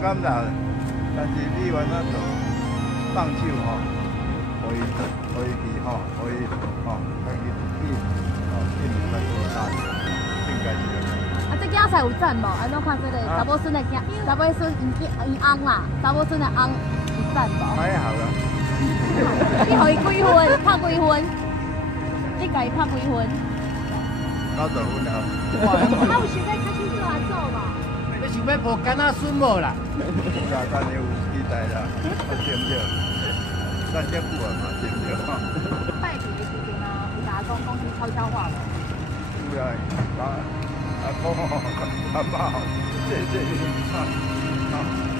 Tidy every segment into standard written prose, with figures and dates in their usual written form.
敢啦，但是你原那做放手吼，可以去吼，可以吼，家己自己吼，进入咱国家，应该是。啊，这竞赛有赞无？安怎看这个查某孙的囝，查某孙因翁啦，查某孙的翁有赞无？还好啦。你互伊几分？拍几分？你甲伊拍几分90分啊！啊，有想要较手做来做无？你想要无干那孙无啦？大家有期待啦，对不对？咱这久啊嘛，对不对？拜年的时阵啊，有打讲是悄悄话无？有啦，阿公阿妈，谢谢你，好，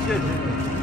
谢谢你。